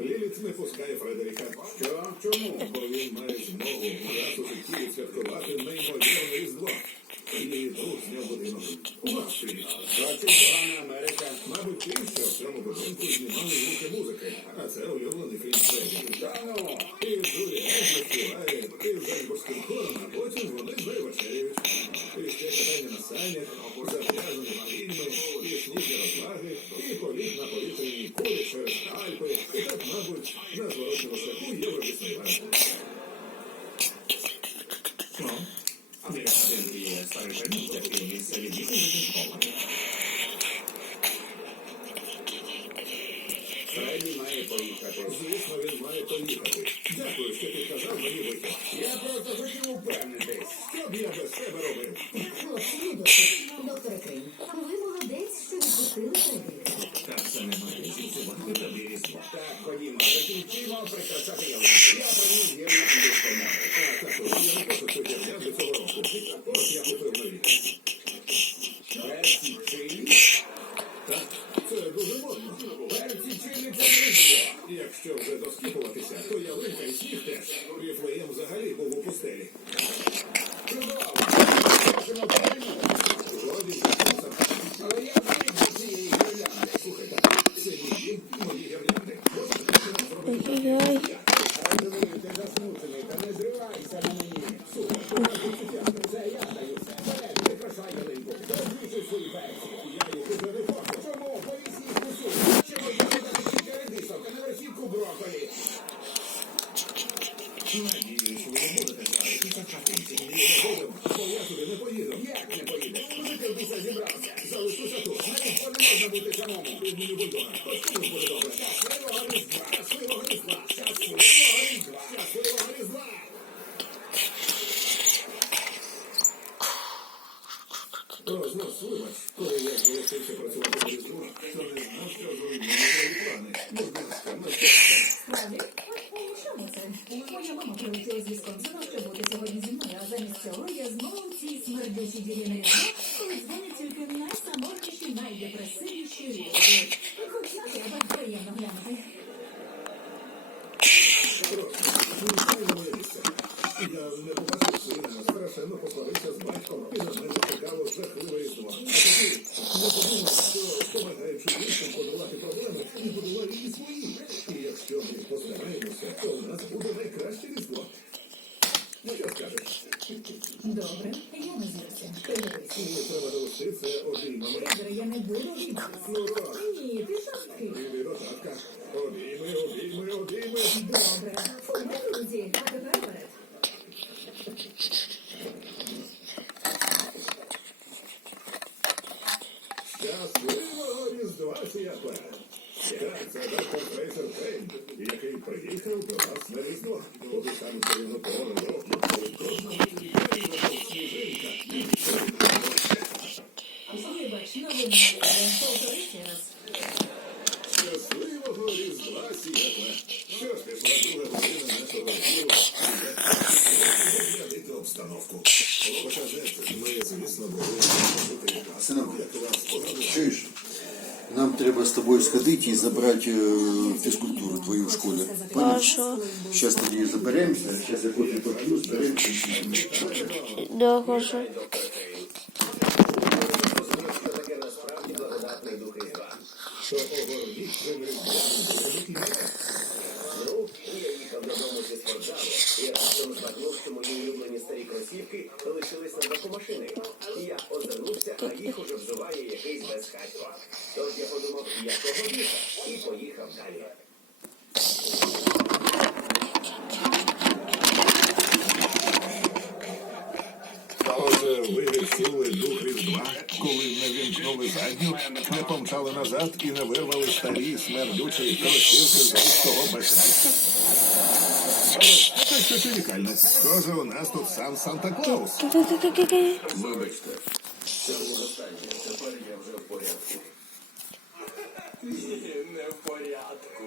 Ліліт не пускає Фредеріка. Що? Чому? Бо він має змогу раз у житті відсвяткувати неймовірне різдво. Альпи. І так, мабуть, на зворотному шляху Євробіснейванку. ну, Звісно, він має поїхати. Дякую, що підказав мені вийти. Я просто хотів упевнитись. Що б я без себе робив? Ну Крейн. Так це немає. Так, ходімо, закінчимо. Якщо вже доскіпуватися, то ялинка і сніг теж. Віфлеєм взагалі був у пустелі. Чудово. Хочемо прийняти. Годі, Але я вийду цієї гірлянди. слухайте, це мій дім, мої гірлянди. Можете це зробити? Я розумію, ти засмучений, та не зривайся на мені. Це я даю все. Вперед, прикрашай ялинку. Розвішуй свої перці. Я їх уже не хочу. Чому? Поїсі їх кусу. Чому я не дати тільки редисовка на верхівку брокколі? Надіюсь, ви не будете жаритися хатинці. Не будемо, бо я туди не поїду. Як не поїдеш? Куди ти вдуся зібрався? Залишуся тут. Навіть не можна бути буде добре. Щасливого Різдва! Щасливого Різдва! Щасливого Різдва! Щасливого Різдва! О, коли я зголосився працювати в Різдво, то не знав, що зруйнує твої плани. Будь ласка, на щастя. Чому це? Моя мама прилетіла з Вісконсина, щоб бути сьогодні зі мною, а замість цього я знову в цій смердючій дірі на коли страшенно посварився з батьком, і на мене чекало жахливе різдво. А тоді не подумав, що, допомагаючи іншим подолати проблеми, і подолаю і свої. І якщо ми постараємося, то у нас буде найкраще різдво. Ну, що скажеш? Добре, я не. Подивись. Мені треба довести це обіймами. Я не буду обійматися. Ну, раз. Ні, ти жорсткий. Обійми, обійми, обійми. Добре. Фу, ми друзі, а тепер вперед. Щасливого Різдва, Сіатле! Я це доктор Фрейзер Крейн, який приїхав до нас на Різдво. Там чарівну пору року, коли кожна сніжинка. Щасливого Різдва, Сіатле! Що ж пішла друга година нашого ефіру? Оглядайте обстановку. Нам треба з тобою сходити і забрати е, фізкультуру твою в школі. Хорошо. Зараз тоді заберемося, зараз я кофе поп'ю, зберемося. Да, хорошо. Ну, я їхав додому зі спортзалу, і я раптом збагнув, що мої улюблені старі кросівки лишились на даху машини. Я озирнувся, а їх уже взуває якийсь безхатько. Тож я подумав, якого віка, і поїхав далі. задніх не помчали назад і не вирвали старі смердючі кросівки з вузького безпека. Це щось унікальне. Схоже, у нас тут сам Санта Клаус. Вибачте, це було останнє. Тепер я вже в порядку. Не в порядку.